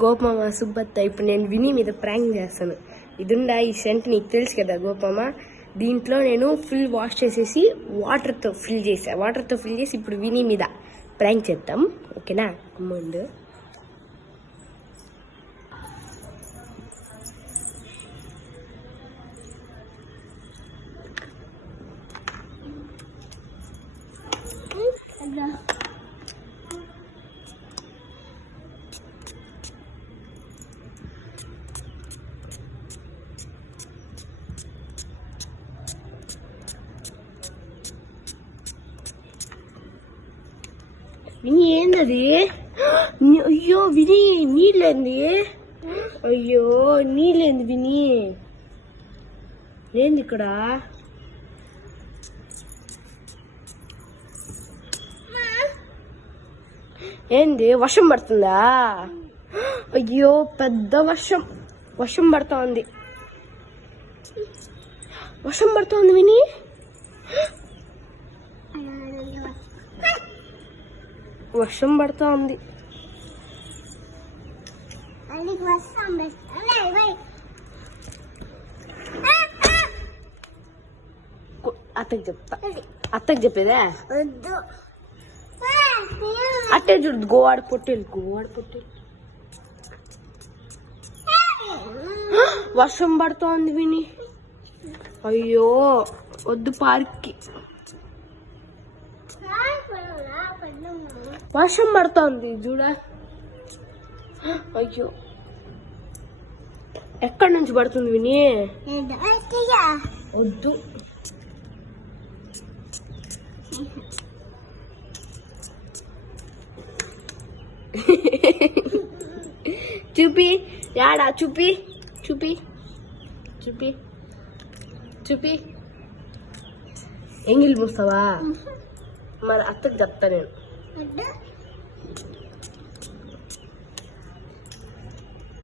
గోపమ్మ సుబ్బత్త ఇప్పుడు నేను విని మీద ప్రాంక్ చేస్తాను. ఇదిండా ఈ సెంట్ నీకు తెలుసు కదా గోపమ్మ, దీంట్లో నేను ఫుల్ వాష్ చేసేసి వాటర్తో ఫిల్ చేసి ఇప్పుడు విని మీద ప్రాంక్ చేద్దాం. ఓకేనా? ముందు విని ఏందది? అయ్యో విని నీళ్ళేంది? అయ్యో నీళ్ళేంది విని? ఏంది ఇక్కడ? ఏంది వర్షం పడుతుందా? అయ్యో పెద్ద వర్షం పడుతోంది విని. వర్షం పడుతోంది. అత్తకి చెప్పేదా? అట్టే చూడు గోవాడ పొట్టేలు వర్షం పడుతోంది విని. అయ్యో వద్దు పార్క్కి, వర్షం పడుతోంది చూడ. అయ్యో ఎక్కడి నుంచి పడుతుంది విని? వద్దు చూపి యాడా, చూపి ఎంగిల్ మూస్తావా? మరి అత్తకు చెప్తా నేను.